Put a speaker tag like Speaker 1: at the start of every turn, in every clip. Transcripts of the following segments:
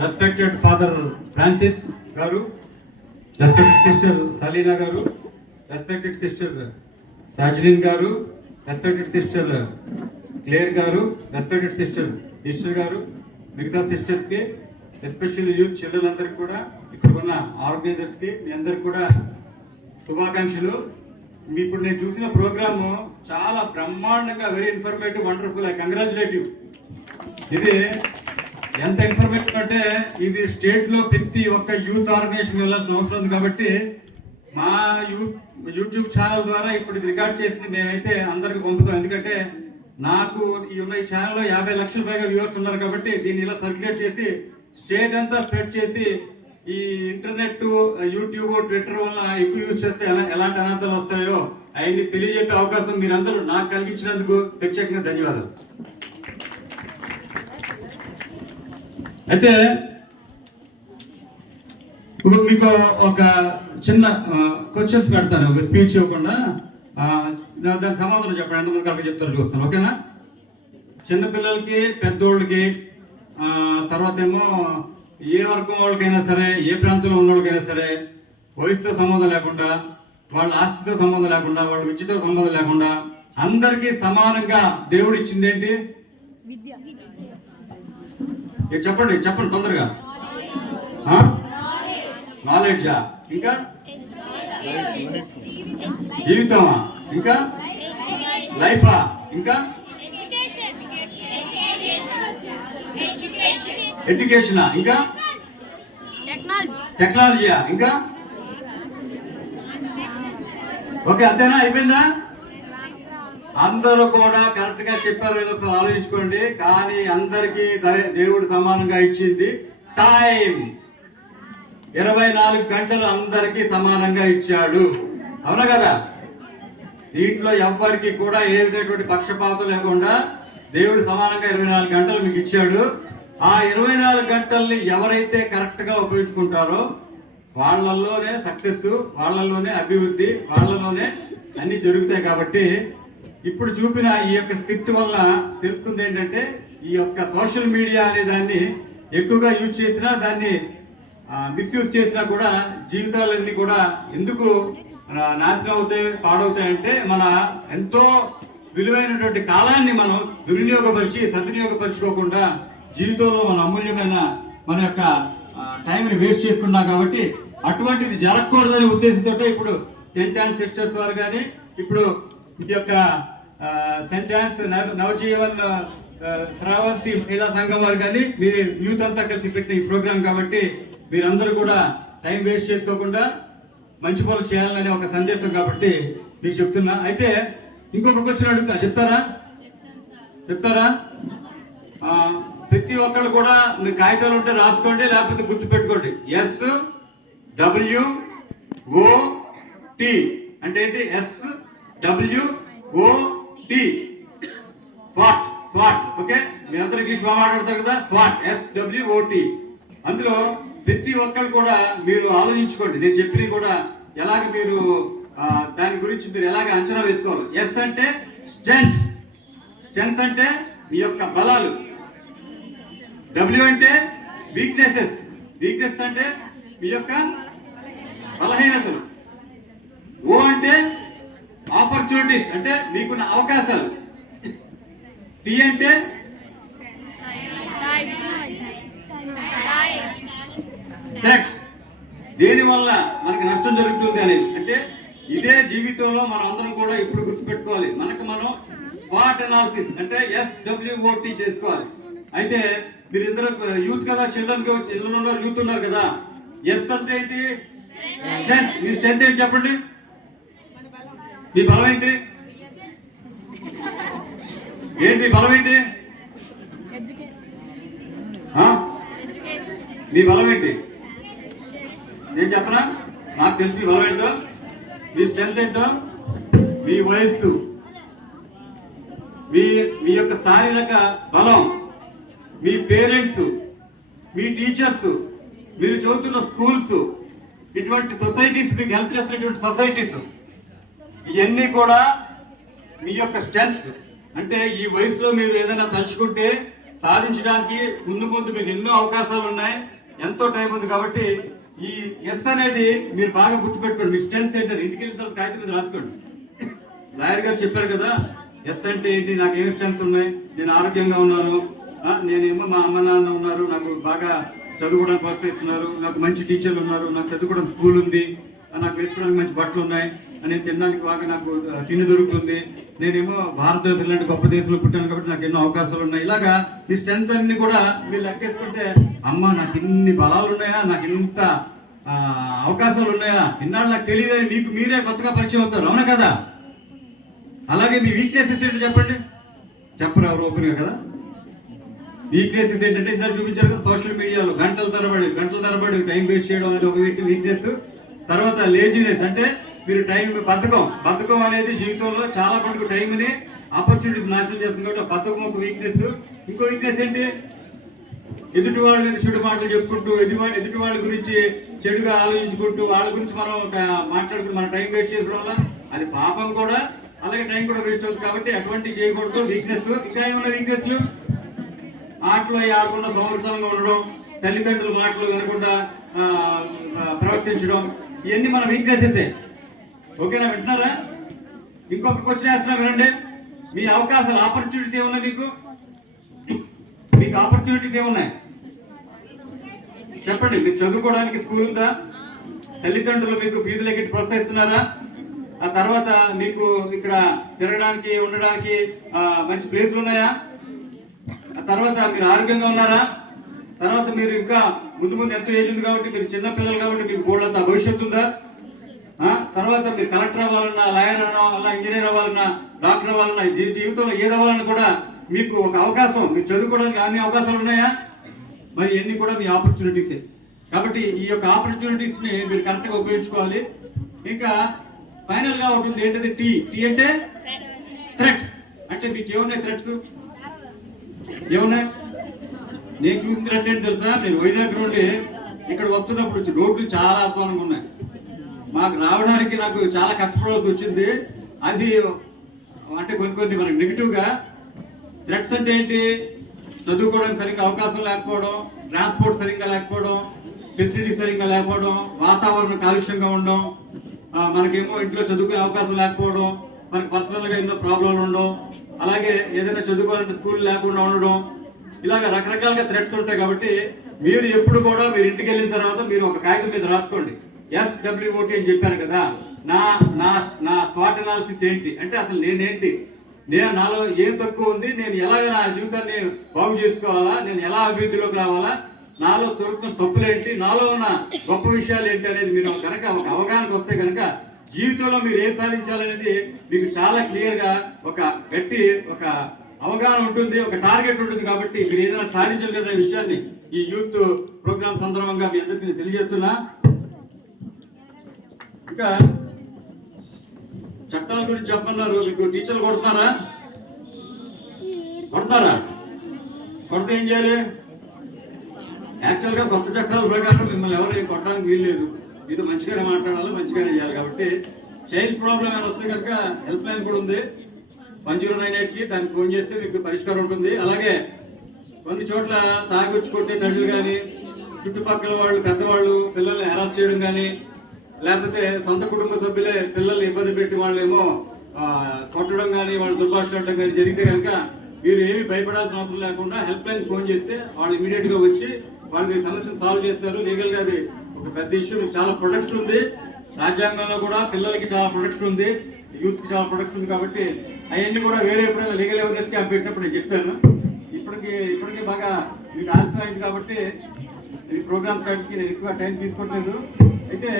Speaker 1: Respected father Francis garu respected sister Selina garu respected sister Sajalin garu respected sister Clare garu respected sister Esther garu మిగతా సిస్టర్స్కి especially youth children అందరికి కూడా ఇక్కడ ఉన్న ఆర్గనైజర్స్కి మీ అందరికి కూడా శుభాకాంక్షలు. మీ ఇప్పుడు నేను చూసిన ప్రోగ్రాము చాలా బ్రహ్మాండంగా very informative wonderful I congratulate ఇది ఎంత ఇన్ఫర్మేషన్ అంటే ఇది స్టేట్లో ప్రతి ఒక్క యూత్ ఆర్గనైజేషన్ వెళ్ళాల్సిన అవసరం ఉంది కాబట్టి మా యూత్ యూట్యూబ్ ఛానల్ ద్వారా ఇప్పుడు ఇది రికార్డ్ చేసింది మేమైతే అందరికి పంపుతాం. ఎందుకంటే నాకు ఈ ఉన్న ఈ ఛానల్లో యాభై లక్షల పైగా వ్యూవర్స్ ఉన్నారు కాబట్టి దీన్ని ఇలా సర్క్యులేట్ చేసి స్టేట్ అంతా స్ప్రెడ్ చేసి ఈ ఇంటర్నెట్ యూట్యూబ్ ట్విట్టర్ వల్ల ఎక్కువ యూజ్ చేస్తే ఎలా ఎలాంటి అనంతాలు వస్తాయో అవన్నీ తెలియజెప్పే అవకాశం మీరందరూ నాకు కలిగించినందుకు ప్రత్యేకంగా ధన్యవాదాలు. అయితే ఇప్పుడు మీకు ఒక చిన్న క్వశ్చన్స్ పెడతాను. ఒక స్పీచ్ ఇవ్వకుండా దానికి సమాధానం చెప్పండి. ఎంతమంది కరెక్ట్ చెప్తారో చూస్తాను. ఓకేనా? చిన్నపిల్లలకి పెద్దోళ్ళకి తర్వాత ఏమో ఏ వర్గం వాళ్ళకైనా సరే ఏ ప్రాంతంలో ఉన్న వాళ్ళకైనా సరే వయసుతో సంబంధం లేకుండా వాళ్ళ ఆస్తితో సంబంధం లేకుండా వాళ్ళ విద్యతో సంబంధం లేకుండా అందరికీ సమానంగా దేవుడు ఇచ్చింది ఏంటి?
Speaker 2: విద్య.
Speaker 1: ఇది చెప్పండి చెప్పండి తొందరగా. నాలెడ్జా ఇంకా? జీవితమా? ఇంకా? లైఫా ఇంకా? ఎడ్యుకేషనా ఇంకా?
Speaker 2: టెక్నాలజీ
Speaker 1: టెక్నాలజీయా ఇంకా ఓకే అంతేనా? అయిపోయిందా? అందరూ కూడా కరెక్ట్గా చెప్పారు ఏదో ఒకసారి ఆలోచించుకోండి. కానీ అందరికీ దేవుడు సమానంగా ఇచ్చింది టైం. ఇరవై నాలుగు గంటలు అందరికీ సమానంగా ఇచ్చాడు. అవునా కదా? దీంట్లో ఎవ్వరికి కూడా ఏ విధమైనటువంటి పక్షపాతం లేకుండా దేవుడు సమానంగా ఇరవై నాలుగు గంటలు మీకు ఇచ్చాడు. ఆ ఇరవై నాలుగు గంటల్ని ఎవరైతే కరెక్ట్గా ఉపయోగించుకుంటారో వాళ్ళల్లోనే సక్సెస్ వాళ్ళల్లోనే అభివృద్ధి వాళ్ళలోనే అన్ని జరుగుతాయి కాబట్టి ఇప్పుడు చూపిన ఈ యొక్క స్క్రిప్ట్ వల్ల తెలుసుకుంది ఏంటంటే ఈ యొక్క సోషల్ మీడియా అనే దాన్ని ఎక్కువగా యూజ్ చేసినా దాన్ని మిస్యూజ్ చేసినా కూడా జీవితాలన్నీ కూడా ఎందుకు నాశనం అవుతాయి పాడవుతాయంటే మన ఎంతో విలువైనటువంటి కాలాన్ని మనం దుర్వినియోగపరిచి సద్వినియోగపరచుకోకుండా జీవితంలో మన అమూల్యమైన మన యొక్క టైంని వేస్ట్ చేసుకున్నాం కాబట్టి అటువంటిది జరగకూడదనే ఉద్దేశంతో ఇప్పుడు సెంట్ అండ్ సిస్టర్స్ వారు కానీ ఇప్పుడు ఇది యొక్క సెంటాన్స్ నవజీవన్ ఆ, శ్రావంతి మహిళా సంఘం వారు కానీ మీ యూత్ అంతా కలిసి పెట్టిన ఈ ప్రోగ్రాం కాబట్టి మీరందరూ కూడా టైం వేస్ట్ చేసుకోకుండా మంచి పనులు చేయాలనే ఒక సందేశం కాబట్టి మీకు చెప్తున్నా. అయితే ఇంకొక క్వశ్చన్ అడుగుతా. చెప్తారా? చెప్తారా? ప్రతి ఒక్కళ్ళు కూడా మీ కాగితాలు ఉంటే రాసుకోండి లేకపోతే గుర్తు పెట్టుకోండి. ఎస్ డబ్ల్యూ ఓ టి అంటే ఏంటి? S W O T. Swat swat okay? మీరందరూ ఇంగ్లీష్ బాగా మాట్లాడతారు కదా? స్వాట్ ఎస్ డబ్ల్యూ అందులో ప్రతి ఒక్కరు కూడా మీరు ఆలోచించుకోండి. నేను చెప్పినవి కూడా ఎలాగ మీరు దాని గురించి మీరు ఎలాగ అంచనా వేసుకోవాలి. ఎస్ అంటే స్ట్రెంగ్స్ స్ట్రెంగ్స్ అంటే మీ యొక్క బలాలు. డబ్ల్యూ అంటే వీక్నెసెస్ వీక్నెస్ అంటే మీ యొక్క బలహీనతలు. ఓ అంటే ఆపర్చునిటీస్ అంటే మీకున్న అవకాశాలు. టీ అంటే? థ్రెట్స్ దేనివల్ల మనకి నష్టం జరుగుతుంది అని అంటే ఇదే జీవితంలో మనం అందరం కూడా ఇప్పుడు గుర్తుపెట్టుకోవాలి. మనకు మనం స్పాట్ అనాలిసిస్ అంటే ఎస్డబ్ల్యూఓటీ చేసుకోవాలి. అయితే మీరు ఇద్దరు యూత్ కదా చిల్డ్రన్ చిల్డ్రన్ ఉన్నారు యూత్ ఉన్నారు కదా. ఎస్ అంటే ఏంటి? స్ట్రెంత్ మీ స్ట్రెంత్ ఏంటి చెప్పండి? మీ బలం ఏంటి? ఏంటి బలం ఏంటి? మీ బలం ఏంటి? నేను చెప్పనా? నాకు తెలిసి మీ బలం ఏంటో? మీ స్ట్రెంత్ ఏంటో? మీ వయస్సు. మీ మీ యొక్క శారీరక బలం మీ పేరెంట్స్ మీ టీచర్స్ మీరు చదువుతున్న స్కూల్స్ ఇటువంటి సొసైటీస్ మీకు హెల్ప్ చేస్తున్నటువంటి సొసైటీస్. ఇవన్నీ కూడా మీ యొక్క స్ట్రెంగ్స్. అంటే ఈ వయసులో మీరు ఏదైనా తలుచుకుంటే సాధించడానికి ముందు ముందు మీకు ఎన్నో అవకాశాలు ఉన్నాయి. ఎంతో టైం ఉంది కాబట్టి ఈ ఎస్ అనేది మీరు బాగా గుర్తుపెట్టుకోండి. మీ స్ట్రెంగ్స్ ఏంటంటే ఇంటికి వెళ్ళిన తర్వాత కాగితం మీద రాసుకోండి. లాయర్ గారు చెప్పారు కదా ఎస్ అంటే ఏంటి నాకు ఏం స్ట్రెంగ్స్ ఉన్నాయి నేను ఆరోగ్యంగా ఉన్నాను నేనేమో మా అమ్మ నాన్న ఉన్నారు నాకు బాగా చదువుకోవడానికి ప్రోత్సహిస్తున్నారు నాకు మంచి టీచర్లు ఉన్నారు నాకు చదువుకోవడానికి స్కూల్ ఉంది నాకు వేసుకోవడానికి మంచి బట్టలు ఉన్నాయి. నేను తినడానికి బాగా నాకు తిండి దొరుకుతుంది. నేనేమో భారతదేశం లాంటి గొప్ప దేశంలో పుట్టాను కాబట్టి నాకు ఎన్నో అవకాశాలు ఉన్నాయి. ఇలాగా ఈ స్ట్రెంత్ అన్ని కూడా మీరు లెక్కేసుకుంటే అమ్మ నాకు ఇన్ని బలాలు ఉన్నాయా? నాకు ఇంత అవకాశాలు ఉన్నాయా? ఇన్నాళ్ళు నాకు తెలియదని మీకు మీరే కొత్తగా పరిచయం అవుతారు. అవునా కదా? అలాగే మీ వీక్నెసెస్ ఏంటో చెప్పండి. చెప్పరు ఎవరు ఓపెన్గా కదా? వీక్నెసెస్ ఏంటంటే ఇందాక చూపించారు కదా సోషల్ మీడియాలో గంటల తరబడి గంటల తరబడి టైం వేస్ట్ చేయడం అనేది ఒక వీక్నెస్ తర్వాత లేజినెస్ అంటే మీరు టైం బద్ధకం. బద్ధకం అనేది జీవితంలో చాలా మటుకు టైంని ఆపర్చునిటీస్ నాశనం చేస్తుంది కాబట్టి బద్ధకం ఒక వీక్నెస్ ఇంకో వీక్నెస్ ఏంటి? ఎదుటి వాళ్ళ మీద చెడు మాటలు చెప్పుకుంటూ ఎదుటి ఎదుటి వాళ్ళ గురించి చెడుగా ఆలోచించుకుంటూ వాళ్ళ గురించి మనం మాట్లాడుకుంటూ మన టైం వేస్ట్ చేసుకోవడం వల్ల అది పాపం కూడా అలాగే టైం కూడా వేస్ట్ అవుతుంది కాబట్టి అటువంటి చేయకూడదు. వీక్నెస్ ఇంకా ఏమైనా వీక్నెస్లు ఆటలో ఆడకుండా సౌహృదంగా ఉండడం తల్లిదండ్రుల మాటలు వినకుండా ప్రవర్తించడం ఇవన్నీ మన వీక్నెసెస్ ఓకేనా వింటున్నారా? ఇంకొక క్వశ్చన్ వేస్తున్నా వినండి. మీ అవకాశాలు ఆపర్చునిటీస్ ఏమున్నాయి మీకు? మీకు ఆపర్చునిటీస్ ఏమున్నాయి? చెప్పండి మీరు చదువుకోవడానికి స్కూల్ ఉందా? తల్లిదండ్రులు మీకు ఫీజులు ఎక్కి ప్రోత్సహిస్తున్నారా? ఆ తర్వాత మీకు ఇక్కడ తిరగడానికి ఉండడానికి మంచి ప్లేసులు ఉన్నాయా? ఆ తర్వాత మీరు ఆరోగ్యంగా ఉన్నారా? తర్వాత మీరు ఇంకా ముందు ముందు ఎంతో ఏజ్ ఉంది కాబట్టి మీరు చిన్న పిల్లలు కాబట్టి మీకు బోర్డంత భవిష్యత్తు ఉందా? తర్వాత మీరు కలెక్టర్ అవ్వాలన్నా లాయర్ అవ్వాలన్నా ఇంజనీర్ అవ్వాలన్నా డాక్టర్ అవ్వాలన్నా జీవితంలో ఏది అవ్వాలన్నా కూడా మీకు ఒక అవకాశం. మీరు చదువుకోవడానికి అన్ని అవకాశాలు ఉన్నాయా? మరి ఇవన్నీ కూడా మీ ఆపర్చునిటీసే కాబట్టి ఈ యొక్క ఆపర్చునిటీస్ని మీరు కరెక్ట్గా ఉపయోగించుకోవాలి. ఇంకా ఫైనల్గా ఉంటుంది ఏంటిది? టీ టీ అంటే? థ్రెట్స్ అంటే మీకు ఏమున్నాయి థ్రెట్స్ ఏమున్నాయి? నేను చూసిన తెలుసా? నేను వైజాగ్ నుండి ఇక్కడ వస్తున్నప్పుడు రోడ్లు చాలా అధ్వానంగా ఉన్నాయి. మాకు రావడానికి నాకు చాలా కష్టపడాల్సి వచ్చింది. అది అంటే కొన్ని కొన్ని మనకి నెగిటివ్గా థ్రెట్స్ అంటే ఏంటి? చదువుకోవడానికి సరిగ్గా అవకాశం లేకపోవడం ట్రాన్స్పోర్ట్ సరిగ్గా లేకపోవడం ఫెసిలిటీ సరిగ్గా లేకపోవడం వాతావరణం కాలుష్యంగా ఉండడం మనకేమో ఇంట్లో చదువుకునే అవకాశం లేకపోవడం మనకి పర్సనల్గా ఎన్నో ప్రాబ్లంలు ఉండడం అలాగే ఏదైనా చదువుకోవాలంటే స్కూల్ లేకుండా ఉండడం ఇలాగ రకరకాలుగా థ్రెట్స్ ఉంటాయి కాబట్టి మీరు ఎప్పుడు కూడా మీరు ఇంటికి వెళ్ళిన తర్వాత మీరు ఒక కాగితం మీద రాసుకోండి. ఎస్డబ్ల్యూఓటీ అని చెప్పారు కదా. నా నా నా స్వాట్ అనాలిసిస్ ఏంటి? అంటే అసలు నేనేంటి? నేను నాలో ఏం తక్కువ ఉంది? నేను ఎలాగ నా జీవితాన్ని బాగు చేసుకోవాలా? నేను ఎలా అభివృద్ధిలోకి రావాలా? నాలో దొరుకుతున్న తప్పులేంటి? నాలో ఉన్న గొప్ప విషయాలు ఏంటి అనేది మీరు కనుక ఒక అవగాహనకు వస్తే కనుక జీవితంలో మీరు ఏం సాధించాలనేది మీకు చాలా క్లియర్గా ఒక గట్టి ఒక అవగాహన ఉంటుంది ఒక టార్గెట్ ఉంటుంది కాబట్టి మీరు ఏదైనా సాధించగలిగిన విషయాన్ని ఈ యూత్ ప్రోగ్రామ్ సందర్భంగా మీ అందరికీ తెలియజేస్తున్నా. ఇంకా చట్టాల గురించి చెప్పన్నారు మీకు టీచర్లు కొడతారా కొడతారా కొడితే ఏం చేయాలి? యాక్చువల్గా కొత్త చట్టాల ప్రకారం మిమ్మల్ని ఎవరు కొట్టడానికి వీల్లేదు. ఇది మంచిగానే మాట్లాడాలి మంచిగానే చేయాలి కాబట్టి చైల్డ్ ప్రాబ్లం ఏమైనా వస్తే కనుక హెల్ప్ లైన్ కూడా ఉంది. వన్ జీరో నైన్ ఎయిట్కి దానికి ఫోన్ చేస్తే మీకు పరిష్కారం ఉంటుంది. అలాగే కొన్ని చోట్ల తాగొచ్చి కొట్టే తండ్రులు కానీ చుట్టుపక్కల వాళ్ళు పెద్దవాళ్ళు పిల్లల్ని హెరాస్ చేయడం కానీ లేకపోతే సొంత కుటుంబ సభ్యులే పిల్లల్ని ఇబ్బంది పెట్టి వాళ్ళేమో కొట్టడం కానీ వాళ్ళు దుర్భాషలాడడం కానీ జరిగితే కనుక మీరు ఏమి భయపడాల్సిన అవసరం లేకుండా హెల్ప్ లైన్ ఫోన్ చేస్తే వాళ్ళు ఇమీడియట్గా వచ్చి వాళ్ళకి సమస్యను సాల్వ్ చేస్తారు. లీగల్గా అది ఒక పెద్ద ఇష్యూ చాలా ప్రొటెక్షన్ ఉంది. రాజ్యాంగంలో కూడా పిల్లలకి చాలా ప్రొటెక్షన్ ఉంది. యూత్కి చాలా ప్రొటెక్షన్ ఉంది కాబట్టి అవన్నీ కూడా వేరే ఎప్పుడైనా లీగల్ అవేర్నెస్ క్యాంప్ పెట్టినప్పుడు నేను చెప్పాను ఇప్పటికి ఇప్పటికే బాగా మీకు ఆలస్యం అయింది కాబట్టి ఈ ప్రోగ్రామ్ టైంకి నేను ఎక్కువ టైం తీసుకోవట్లేదు అయితే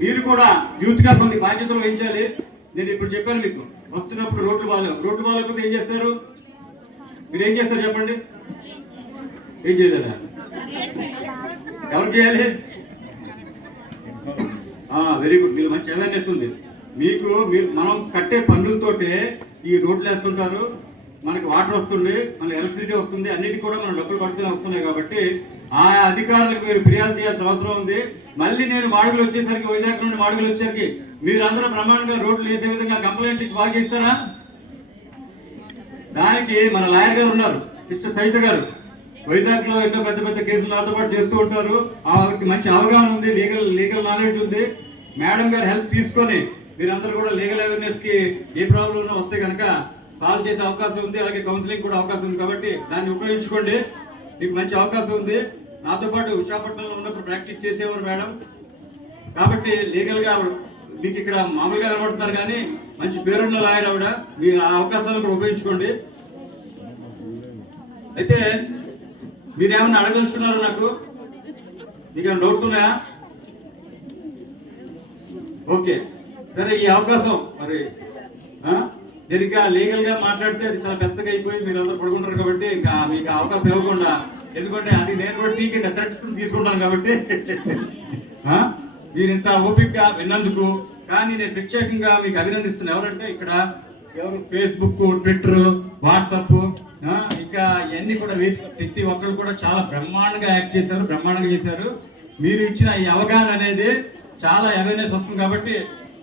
Speaker 1: మీరు కూడా యూత్గా కొన్ని బాధ్యతలు వహించాలి. నేను ఇప్పుడు చెప్పాను మీకు వస్తున్నప్పుడు రోడ్లు బాగాలేవు రోడ్లు బాగాలేకపోతే ఏం చేస్తారు? మీరు ఏం చేస్తారు చెప్పండి? ఏం చేయలేరా ఎవరు చేయాలి? వెరీ గుడ్ మీరు మంచి అవేర్నెస్ ఉంది. మీకు మీరు మనం కట్టే పన్నులతోటే ఈ రోడ్లు వేస్తుంటారు. మనకి వాటర్ వస్తుంది మన ఎలక్ట్రిసిటీ వస్తుంది అన్నిటికీ కూడా మనం డబ్బులు కడుతూనే వస్తున్నాయి కాబట్టి ఆ అధికారులకు మీరు ఫిర్యాదు చేయాల్సిన అవసరం ఉంది. మళ్ళీ నేను మాడుగులు వచ్చేసరికి వైజాగ్ నుండి మాడుగులు వచ్చేసరికి మీరందరూ బ్రహ్మాండంగా రోడ్లు వేసే విధంగా కంప్లైంట్ ఇచ్చి బాగా చేస్తారా? దానికి మన లాయర్ గారు ఉన్నారు సిస్టర్ సహిత గారు. వైజాగ్లో ఎన్నో పెద్ద పెద్ద కేసులు నాతో పాటు చేస్తూ ఉంటారు. ఆవిడకి మంచి అవగాహన ఉంది లీగల్ లీగల్ నాలెడ్జ్ ఉంది. మేడం గారు హెల్ప్ తీసుకొని మీరందరూ కూడా లీగల్ అవేర్నెస్కి ఏ ప్రాబ్లం ఉన్నా వస్తే కనుక సాల్వ్ చేసే అవకాశం ఉంది అలాగే కౌన్సిలింగ్ కూడా అవకాశం ఉంది. కాబట్టి దాన్ని ఉపయోగించుకోండి. మీకు మంచి అవకాశం ఉంది. నాతో పాటు విశాఖపట్నంలో ఉన్నప్పుడు ప్రాక్టీస్ చేసేవారు మేడం. కాబట్టి లీగల్గా మీకు ఇక్కడ మామూలుగా కనబడుతున్నారు కానీ మంచి పేరున్న లాయర్ ఆవిడ. మీ ఆ అవకాశాలను కూడా ఉపయోగించుకోండి. అయితే మీరేమన్నా అడగదలుచుకున్నారు నాకు? మీకు ఏమైనా డౌట్స్ ఉన్నాయా? ఓకే. సరే ఈ అవకాశం మరి దీనికా లీగల్గా మాట్లాడితే అది చాలా పెద్దగా అయిపోయి మీరు అందరూ పడుకుంటారు కాబట్టి ఇంకా మీకు అవకాశం ఇవ్వకుండా ఎందుకంటే అది నేను కూడా టీకెట్ థ్రెట్స్ తీసుకుంటాను కాబట్టి మీరు ఇంత ఓపిక విన్నందుకు కానీ నేను ప్రత్యేకంగా మీకు అభినందిస్తున్నాను ఎవరంటే ఇక్కడ ఎవరు? ఫేస్బుక్ ట్విట్టర్ వాట్సాప్ ఇంకా ఇవన్నీ కూడా వేసి ప్రతి ఒక్కరు కూడా చాలా బ్రహ్మాండంగా యాక్ట్ చేశారు బ్రహ్మాండంగా చేశారు. మీరు ఇచ్చిన ఈ అవగాహన అనేది చాలా అవేర్నెస్ వస్తుంది కాబట్టి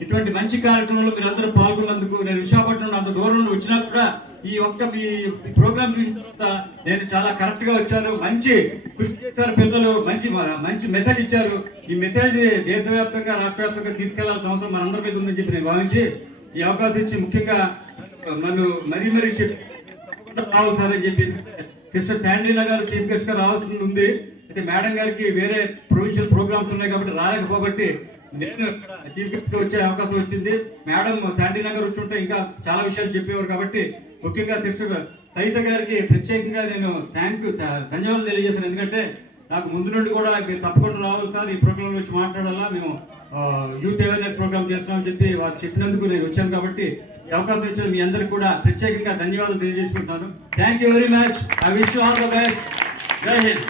Speaker 1: ఇటువంటి మంచి కార్యక్రమంలో మీరు అందరూ పాల్గొన్నందుకు నేను విశాఖపట్నం అంత దూరం నుండి వచ్చినా కూడా ఈ ఒక్క మీ ప్రోగ్రామ్ చూసిన తర్వాత నేను చాలా కరెక్ట్గా వచ్చాను. మంచి కృషి చేశారు పిల్లలు మంచి మంచి మెసేజ్ ఇచ్చారు. ఈ మెసేజ్ దేశవ్యాప్తంగా రాష్ట్ర వ్యాప్తంగా తీసుకెళ్ళాల్సిన అవసరం మనందరి మీద ఉందని చెప్పి నేను భావించి ఈ అవకాశం ఇచ్చి ముఖ్యంగా నన్ను మరీ మరీ చెప్పి సార్ అని చెప్పి సిస్టర్ శాండ్రీనా గారు చీఫ్ గెస్ట్గా రావాల్సి ఉంది. అయితే మేడం గారికి వేరే ప్రొవిన్షియల్ ప్రోగ్రామ్స్ ఉన్నాయి కాబట్టి రాలేకపోబట్టి నేను ఇక్కడ చీఫ్ గెస్ట్ వచ్చే అవకాశం వచ్చింది. మేడం చాండీ నగర్ వచ్చి ఉంటే ఇంకా చాలా విషయాలు చెప్పేవారు కాబట్టి ముఖ్యంగా సిస్టర్ సహిత గారికి ప్రత్యేకంగా నేను థ్యాంక్ యూ ధన్యవాదాలు తెలియజేశాను ఎందుకంటే నాకు ముందు నుండి కూడా మీరు తప్పకుండా రావాలి సార్. ఈ ప్రోగ్రామ్ వచ్చి మాట్లాడాలా మేము యూత్ అవేర్నెస్ ప్రోగ్రామ్ చేస్తున్నామని చెప్పి వారు చెప్పినందుకు నేను వచ్చాను కాబట్టి ఈ అవకాశం ఇచ్చిన మీ అందరికి కూడా ప్రత్యేకంగా ధన్యవాదాలు తెలియజేసుకుంటున్నాను. Thank you very much I wish all the best Jai Hind